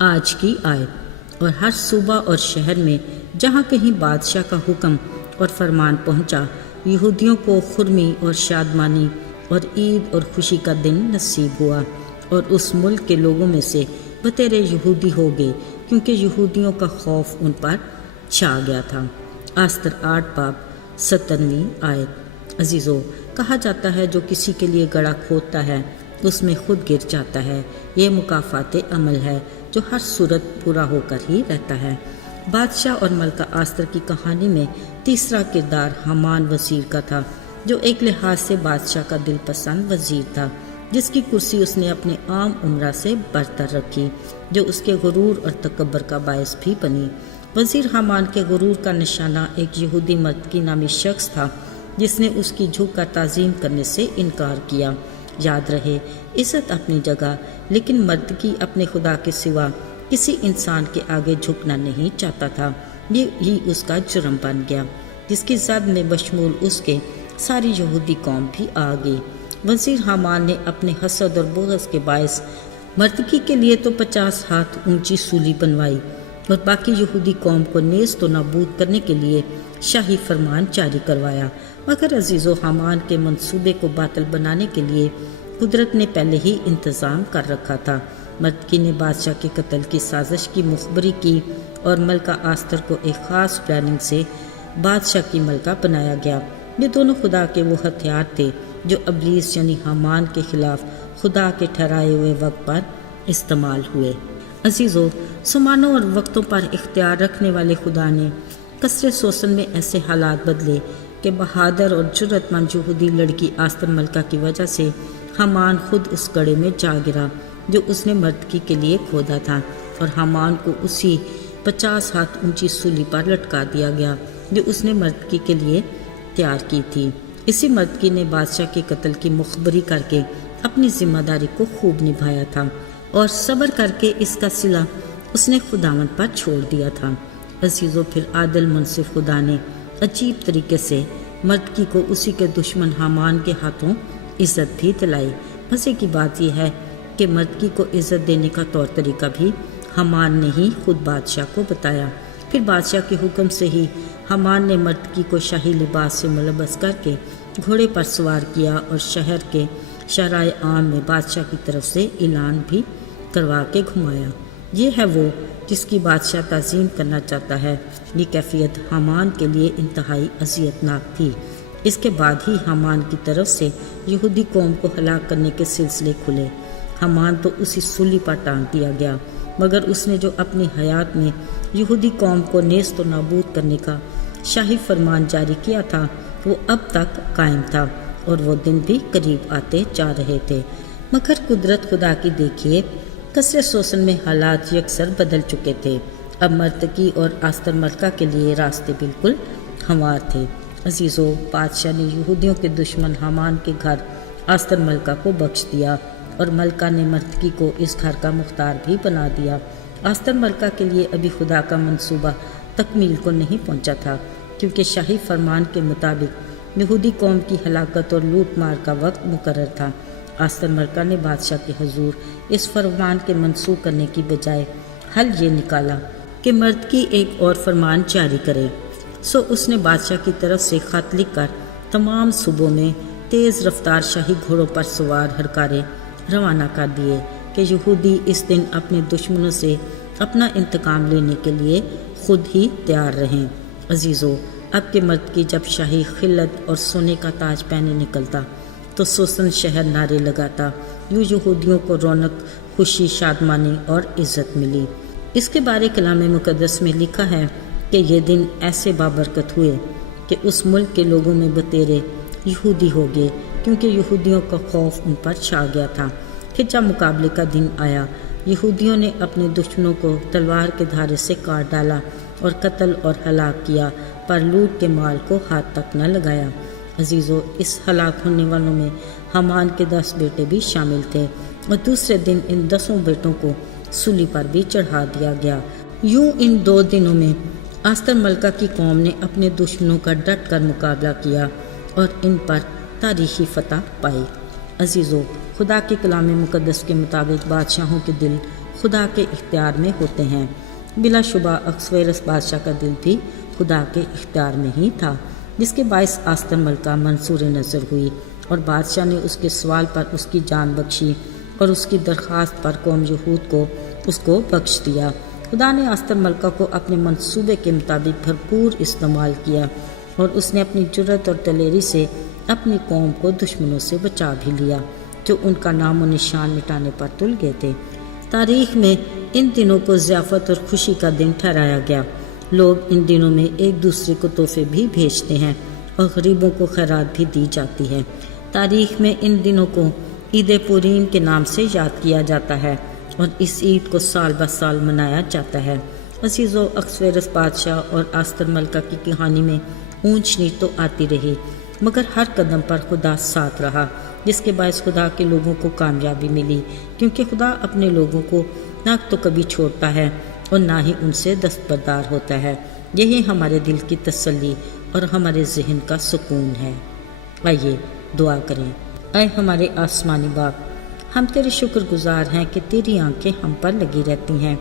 آج کی آیت۔ اور ہر صوبہ اور شہر میں جہاں کہیں بادشاہ کا حکم اور فرمان پہنچا، یہودیوں کو خرمی اور شادمانی اور عید اور خوشی کا دن نصیب ہوا، اور اس ملک کے لوگوں میں سے بتیرے یہودی ہو گئے، کیونکہ یہودیوں کا خوف ان پر چھا گیا تھا۔ آستر 8 باب 17ویں آیت۔ عزیزو، کہا جاتا ہے جو کسی کے لیے گڑھا کھودتا ہے اس میں خود گر جاتا ہے۔ یہ مکافات عمل ہے جو ہر صورت پورا ہو کر ہی رہتا ہے۔ بادشاہ اور ملکہ آستر کی کہانی میں تیسرا کردار حامان وزیر کا تھا، جو ایک لحاظ سے بادشاہ کا دل پسند وزیر تھا، جس کی کرسی اس نے اپنے عام عمرہ سے برتر رکھی، جو اس کے غرور اور تکبر کا باعث بھی بنی۔ وزیر حامان کے غرور کا نشانہ ایک یہودی مرد کی نامی شخص تھا، جس نے اس کی جھک کر تعظیم کرنے سے انکار کیا۔ یاد رہے، عزت اپنی جگہ، لیکن مرد کی اپنے خدا کے سوا کسی انسان کے آگے جھکنا نہیں چاہتا تھا۔ یہ ہی اس کا جرم بن گیا، جس کی زد میں بشمول اس کے ساری یہودی قوم بھی آ گئی۔ وزیر حامان نے اپنے حسد اور بغض کے باعث مردکی کے لیے تو 50 ہاتھ اونچی سولی بنوائی، اور باقی یہودی قوم کو نیست و نابود کرنے کے لیے شاہی فرمان جاری کروایا۔ مگر عزیزو، حامان کے منصوبے کو باطل بنانے کے لیے قدرت نے پہلے ہی انتظام کر رکھا تھا۔ مردکی نے بادشاہ کے قتل کی سازش کی مخبری کی، اور ملکہ آستر کو ایک خاص پلاننگ سے بادشاہ کی ملکہ بنایا گیا۔ یہ دونوں خدا کے وہ ہتھیار تھے جو ابلیس یعنی حامان کے خلاف خدا کے ٹھہرائے ہوئے وقت پر استعمال ہوئے۔ عزیزو، زمانوں اور وقتوں پر اختیار رکھنے والے خدا نے قصر سوسن میں ایسے حالات بدلے کہ بہادر اور جرأت مند یہودی لڑکی آستر ملکہ کی وجہ سے حامان خود اس گڑھے میں جا گرا جو اس نے مردکی کے لیے کھودا تھا، اور حامان کو اسی 50 ہاتھ اونچی سولی پر لٹکا دیا گیا جو اس نے مردکی کے لیے تیار کی تھی۔ اسی مردکی نے بادشاہ کے قتل کی مخبری کر کے اپنی ذمہ داری کو خوب نبھایا تھا، اور صبر کر کے اس کا صلہ اس نے خداوند پر چھوڑ دیا تھا۔ عزیزو، پھر عادل منصف خدا نے عجیب طریقے سے مردکی کو اسی کے دشمن حامان کے ہاتھوں عزت بھی دلائی۔ مزے کی بات یہ ہے کہ مردکی کو عزت دینے کا طور طریقہ بھی حامان نے ہی خود بادشاہ کو بتایا۔ پھر بادشاہ کے حکم سے ہی حامان نے مردکی کو شاہی لباس سے ملبس کر کے گھوڑے پر سوار کیا، اور شہر کے شرائع عام میں بادشاہ کی طرف سے اعلان بھی کروا کے گھمایا۔ یہ ہے وہ جس کی بادشاہ تعظیم کرنا چاہتا ہے۔ یہ کیفیت حامان کے لیے انتہائی اذیت ناک تھی۔ اس کے بعد ہی حامان کی طرف سے یہودی قوم کو ہلاک کرنے کے سلسلے کھلے۔ حامان تو اسی سولی پر ٹانگ دیا گیا، مگر اس نے جو اپنی حیات میں یہودی قوم کو نیست و نابود کرنے کا شاہی فرمان جاری کیا تھا، وہ اب تک قائم تھا، اور وہ دن بھی قریب آتے جا رہے تھے۔ مگر قدرت خدا کی دیکھیے، قصر سوسن میں حالات یکسر بدل چکے تھے۔ اب مردکی اور آستر ملکہ کے لیے راستے بالکل ہموار تھے۔ عزیزو، بادشاہ نے یہودیوں کے دشمن حامان کے گھر آستر ملکہ کو بخش دیا، اور ملکہ نے مردکی کو اس گھر کا مختار بھی بنا دیا۔ آستر ملکہ کے لیے ابھی خدا کا منصوبہ تکمیل کو نہیں پہنچا تھا، کیونکہ شاہی فرمان کے مطابق یہودی قوم کی ہلاکت اور لوٹ مار کا وقت مقرر تھا۔ آستر ملکہ نے بادشاہ کے حضور اس فرمان کے منسوخ کرنے کی بجائے حل یہ نکالا کہ مردکی ایک اور فرمان جاری کرے۔ سو اس نے بادشاہ کی طرف سے خط لکھ کر تمام صوبوں میں تیز رفتار شاہی گھوڑوں پر سوار ہرکارے روانہ کر دیے کہ یہودی اس دن اپنے دشمنوں سے اپنا انتقام لینے کے لیے خود ہی تیار رہیں۔ عزیزو، اب کے مردکی جب شاہی خلت اور سونے کا تاج پہنے نکلتا تو سوسن شہر نعرے لگاتا، یوں یہودیوں کو رونق، خوشی، شادمانی اور عزت ملی۔ اس کے بارے کلام مقدس میں لکھا ہے کہ یہ دن ایسے بابرکت ہوئے کہ اس ملک کے لوگوں میں بتیرے یہودی ہو گئے، کیونکہ یہودیوں کا خوف ان پر چھا گیا تھا۔ پھر جب مقابلے کا دن آیا، یہودیوں نے اپنے دشمنوں کو تلوار کے دھارے سے کاٹ ڈالا اور قتل اور ہلاک کیا، پر لوٹ کے مال کو ہاتھ تک نہ لگایا۔ عزیزو، اس ہلاک ہونے والوں میں حامان کے 10 بیٹے بھی شامل تھے، اور دوسرے دن ان 10 بیٹوں کو سولی پر بھی چڑھا دیا گیا۔ یوں ان 2 دنوں میں آستر ملکہ کی قوم نے اپنے دشمنوں کا ڈٹ کر مقابلہ کیا اور ان پر تاریخی فتح پائی۔ عزیزو، خدا کے کلام مقدس کے مطابق بادشاہوں کے دل خدا کے اختیار میں ہوتے ہیں۔ بلا شبہ اخشویروس بادشاہ کا دل بھی خدا کے اختیار میں ہی تھا، جس کے باعث آستر ملکہ منصور نظر ہوئی اور بادشاہ نے اس کے سوال پر اس کی جان بخشی اور اس کی درخواست پر قوم یہود کو اس کو بخش دیا۔ خدا نے آستر ملکہ کو اپنے منصوبے کے مطابق بھرپور استعمال کیا اور اس نے اپنی جرأت اور دلیری سے اپنی قوم کو دشمنوں سے بچا بھی لیا جو ان کا نام و نشان مٹانے پر تل گئے تھے۔ تاریخ میں ان دنوں کو ضیافت اور خوشی کا دن ٹھہرایا گیا۔ لوگ ان دنوں میں ایک دوسرے کو تحفے بھی بھیجتے ہیں اور غریبوں کو خیرات بھی دی جاتی ہے۔ تاریخ میں ان دنوں کو عید پوریم کے نام سے یاد کیا جاتا ہے اور اس عید کو سال بہ سال منایا جاتا ہے۔ عزیزو، اخشویروس بادشاہ اور آستر ملکہ کی کہانی میں اونچ نیچ تو آتی رہی، مگر ہر قدم پر خدا ساتھ رہا، جس کے باعث خدا کے لوگوں کو کامیابی ملی، کیونکہ خدا اپنے لوگوں کو نہ تو کبھی چھوڑتا ہے اور نہ ہی ان سے دستبردار ہوتا ہے۔ یہی ہمارے دل کی تسلی اور ہمارے ذہن کا سکون ہے۔ آئیے دعا کریں۔ اے ہمارے آسمانی باپ، ہم تیرے شکر گزار ہیں کہ تیری آنکھیں ہم پر لگی رہتی ہیں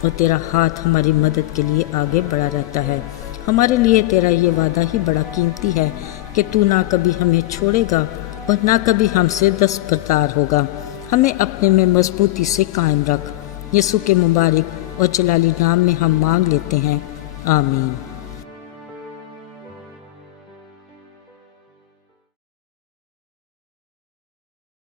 اور تیرا ہاتھ ہماری مدد کے لیے آگے بڑھا رہتا ہے۔ ہمارے لیے تیرا یہ وعدہ ہی بڑا قیمتی ہے کہ تو نہ کبھی ہمیں چھوڑے گا اور نہ کبھی ہم سے دستبردار ہوگا۔ ہمیں اپنے میں مضبوطی سے قائم رکھ۔ یسوع کے مبارک اور جلالی نام میں ہم مانگ لیتے ہیں، آمین۔